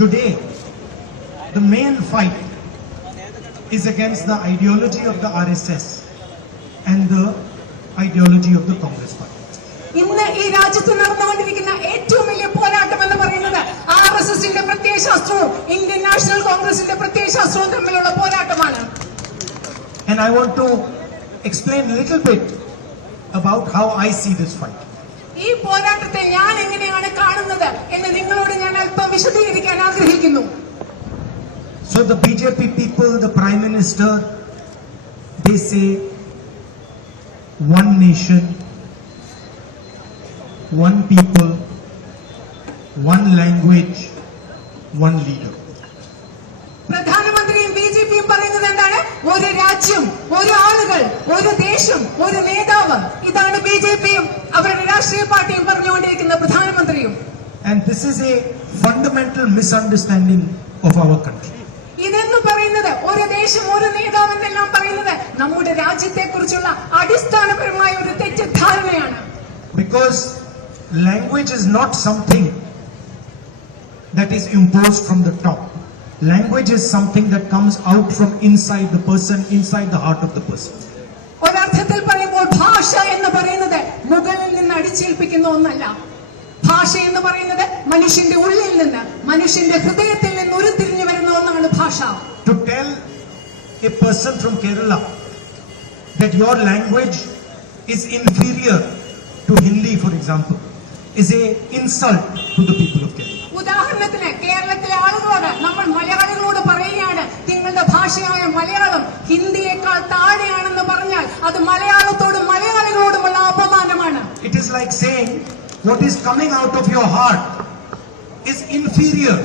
Today, the main fight is against the ideology of the RSS and the ideology of the Congress Party. ഇന്ന് ഈ രാജ്യത്ത് നടന്നുകൊണ്ടിരിക്കുന്ന ഏറ്റവും വലിയ പോരാട്ടം എന്ന് പറയുന്നത് RSSന്റെ പ്രത്യയശാസ്ത്രവും ഇന്ത്യൻ നാഷണൽ കോൺഗ്രസിന്റെ പ്രത്യയശാസ്ത്രവും തമ്മിലുള്ള പോരാട്ടമാണ്. And I want to explain a little bit about how I see this fight. ഈ പോരാട്ടത്തെ ഞാൻ എങ്ങനെയാണ് കാണുന്നത് എന്ന് നിങ്ങളോട് ഞാൻ അല്പം വിശദീകരിക്കാൻ ആഗ്രഹിക്കുന്നു. So the BJP people, the Prime Minister, they say one nation, one people, one language, one leader. പ്രധാനമന്ത്രിയും ബിജെപിയും പറയുന്നത് എന്താണ്? ഒരു രാജ്യം, ഒരു ആളുകൾ, ഒരു ദേശം, ഒരു നേതാവ്. ഇതാണ് ബിജെപിയും അവരുടെ രാഷ്ട്രീയ പാർട്ടിയും പറഞ്ഞുകൊണ്ടിരിക്കുന്ന പ്രധാനമന്ത്രിയും. And this is a fundamental misunderstanding of our country. ഇതെന്ന് പറയുന്നത് ഒരു ദേശം, ഒരു നേതാവ് എന്നെല്ലാം പറയുന്നത് നമ്മുടെ രാജ്യത്തെ കുറിച്ചുള്ള അടിസ്ഥാനപരമായ ഒരു തെറ്റിദ്ധാരണയാണ്. Because language is not something that is imposed from the top. Language is something that comes out from inside the person, inside the heart of the person. ഒരർത്ഥത്തിൽ പറയുമ്പോൾ ഭാഷ എന്ന് പറയുന്നത് മുകളിൽ നിന്ന് അടിച്ചേൽപ്പിക്കുന്ന ഒന്നല്ല. ഭാഷ എന്ന് പറയുന്നത് മനുഷ്യന്റെ ഉള്ളിൽ നിന്ന്, മനുഷ്യന്റെ ഹൃദയത്തിൽ നിന്ന് ഉരുത്തിരിഞ്ഞു വരുന്ന ഒന്നാണ് ഭാഷ. To tell a person from Kerala that your language is inferior to Hindi, for example, is a insult to the people of Kerala. ഉദാഹരണത്തിന് കേരളത്തിലെ ആളുകളോട്, നമ്മൾ മലയാളികളോട് പറയുകയാണ് നിങ്ങളുടെ ഭാഷയായ മലയാളം ഹിന്ദിയേക്കാൾ താഴെയാണെന്ന് പറഞ്ഞാൽ അത് മലയാളത്തോടും മലയാളികളോടുമുള്ള അപമാനമാണ്. It is like saying what is coming out of your heart is inferior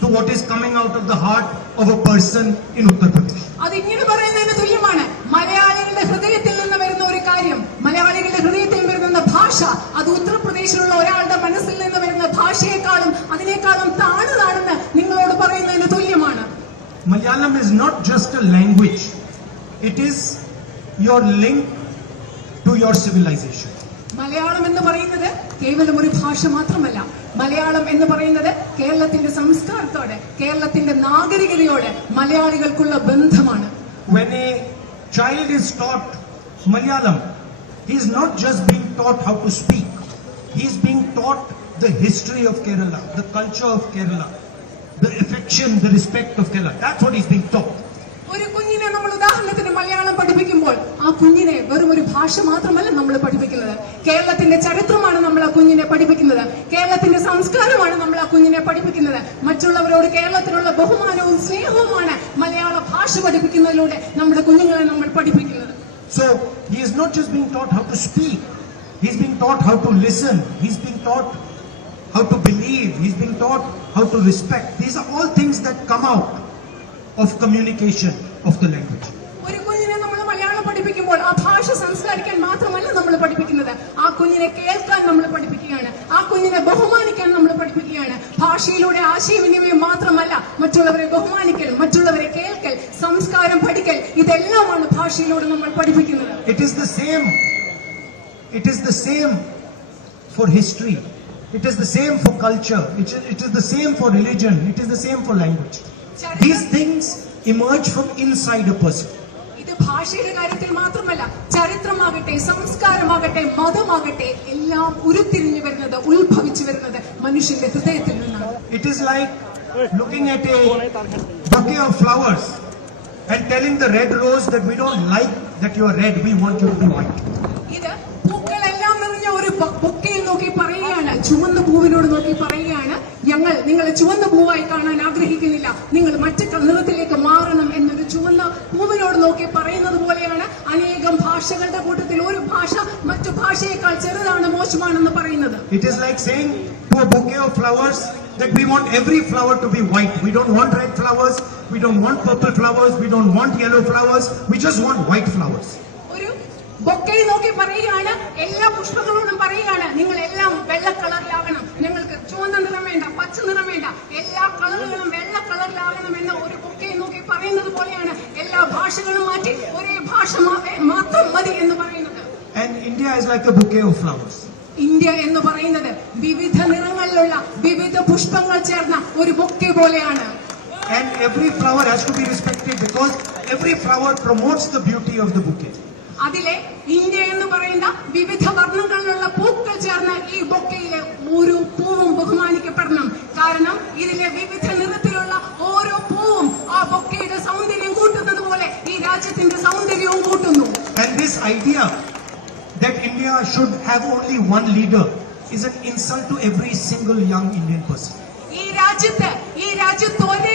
to what is coming out of the heart of a person in Uttar Pradesh. അതിങ്ങനെ പറയുന്നതിന് തുല്യമാണ്. മലയാളികളുടെ ഹൃദയത്തിൽ നിന്ന് വരുന്ന ഒരു കാര്യം, മലയാളികളുടെ ഹൃദയത്തിൽ വരുന്ന ഭാഷ, അത് ഉത്തർപ്രദേശിലുള്ള ഒരാളുടെ മനസ്സിൽ നിന്ന് വരുന്ന ഭാഷയെക്കാളും അതിനേക്കാളും താണതാണെന്ന് നിങ്ങളോട് പറയുന്നതിന് തുല്യമാണ്. Malayalam is not just a language. It is your link to your civilization. Malayalam എന്ന് പറയുന്നത് കേവലം ഒരു ഭാഷ മാത്രമല്ല. മലയാളം എന്ന് പറയുന്നത് കേരളത്തിന്റെ സംസ്കാരത്തോടെ, കേരളത്തിന്റെ നാഗരികതയോടെ മലയാളികൾക്കുള്ള ബന്ധമാണ്. When a child is taught Malayalam, he is not just being taught how to speak. He is being taught the history of Kerala, the culture of Kerala, the affection, the respect of Kerala. That's what he is being taught. ഒരു കുഞ്ഞിനെ നമ്മൾ ഉദാഹരണത്തിന് മലയാളം പഠിപ്പിക്കുമ്പോൾ ആ കുഞ്ഞിനെ വെറും ഒരു ഭാഷ മാത്രമല്ല നമ്മൾ പഠിപ്പിക്കുന്നത്. കേരളത്തിന്റെ ചരിത്രമാണ് നമ്മൾ ആ കുഞ്ഞിനെ പഠിപ്പിക്കുന്നത്. കേരളത്തിന്റെ സംസ്കാരമാണ് നമ്മൾ ആ കുഞ്ഞിനെ പഠിപ്പിക്കുന്നത്. മറ്റുള്ളവരോട് കേരളത്തിലുള്ള ബഹുമാനവും സ്നേഹവുമാണ് മലയാള ഭാഷ പഠിപ്പിക്കുന്നതിലൂടെ നമ്മുടെ കുഞ്ഞുങ്ങളെ നമ്മൾ പഠിപ്പിക്കുന്നത്. So he is not just being taught how to speak. He is being taught how to listen. He is being taught how to believe. He is being taught how to respect. These are all things that come out of communication of the language. ഒരു കുഞ്ഞിനെ നമ്മൾ മലയാളം പഠിപ്പിക്കുമ്പോൾ ആ ഭാഷ സംസ്കരിക്കാൻ മാത്രമല്ല നമ്മൾ പഠിപ്പിക്കുന്നത്. ആ കുഞ്ഞിനെ കേൾക്കാൻ നമ്മൾ പഠിപ്പിക്കുകയാണ്. ആ കുഞ്ഞിനെ ബഹുമാനിക്കാൻ നമ്മൾ പഠിപ്പിക്കുകയാണ്. ഭാഷയിലൂടെ ആശയവിനിമയം മാത്രമല്ല, മറ്റുള്ളവരെ ബഹുമാനിക്കൽ, മറ്റുള്ളവരെ കേൾക്കൽ, സംസ്കാരം പഠിക്കൽ, ഇതെല്ലാമാണ് ഭാഷയിലൂടെ നമ്മൾ പഠിപ്പിക്കുന്നത്. It is the same. It is the same for history. It is the same for culture. It is the same for religion. It is the same for language. These things emerge from inside a person. ഇത് ഭാഷയുടെ കാര്യത്തിൽ മാത്രമല്ല, ചരിത്രമാകട്ടെ, സംസ്കാരമാകട്ടെ, മതമാകട്ടെ, എല്ലാം ഉരുത്തിരിഞ്ഞു വരുന്നത്, ഉത്ഭവിച്ചു വരുന്നത് മനുഷ്യന്റെ ഹൃദയത്തിൽ നിന്നാണ്. It is like looking at a bouquet of flowers and telling the red rose that we don't like that you are red, we want you to be white. ഇത് പൂക്കളെല്ലാം നിറഞ്ഞ ഒരു ബൊക്കയിൽ നോക്കി പറയുകയാണ്, ചുവന്ന പൂവിനോട് നോക്കി പറയുകയാണ്, ഞങ്ങൾ നിങ്ങളെ ചുവന്ന പൂവായി കാണാൻ ആഗ്രഹിക്കുന്നില്ല, നിങ്ങൾ മറ്റു നിറത്തിലേക്ക് മാറണം എന്നൊരു ചുവന്ന പൂവിനോട് നോക്കി പറയുന്നത് പോലെയാണ് അനേകം ഭാഷകളുടെ കൂട്ടത്തിൽ ഒരു ഭാഷ മറ്റു ഭാഷയേക്കാൾ ചെറുതാണ്, മോശമാണെന്ന് പറയുന്നത്. It is like saying to a bouquet of flowers that we want every flower to be white. We don't want red flowers, we don't want purple flowers, we don't want yellow flowers, we just want white flowers. ഒരു ബൊക്കയിൽ നോക്കി പറയുകയാണ്, എല്ലാ പുഷ്പങ്ങളോടും പറയുകയാണ്, നിങ്ങൾ എല്ലാം വെള്ള കളറിലാകണം, നിങ്ങൾക്ക് ചുവന്ന നിറം വേണ്ട, പച്ച നിറം വേണ്ട, എല്ലാ കളറുകളും വെള്ള കളറിലാകണം എന്ന ഒരു ബൊക്കയിൽ നോക്കി പറയുന്നത് പോലെയാണ് എല്ലാ ഭാഷകളും മാറ്റി ഒരേ ഭാഷ മാത്രം മതി എന്ന് പറയുന്നത്. And India is like a bouquet of flowers. India എന്ന് പറയുന്നത് വിവിധ നിറങ്ങളിലുള്ള വിവിധ പുഷ്പങ്ങൾ ചേർന്ന ഒരു ബൊക്കെ പോലെയാണ്. And every flower has to be respected because every flower promotes the beauty of the bouquet. അതിലെ ഇന്ത്യ എന്ന് പറയുന്ന വിവിധ വർണ്ണങ്ങളിലുള്ള പൂക്കൾ ചേർന്ന ഈ ബൊക്കയിലെ ഓരോ പൂവും ബഹുമാനിക്കപ്പെടണം. കാരണം ഇതിലെ വിവിധ നിറത്തിലുള്ള ഓരോ പൂവും ആ ബൊക്കയുടെ സൗന്ദര്യം കൂട്ടുന്നത് പോലെ ഈ രാജ്യത്തിന്റെ സൗന്ദര്യവും കൂട്ടുന്നു. And this idea that India should have only one leader is an insult to every single young Indian person. ഈ രാജ്യത്ത് ഒരേ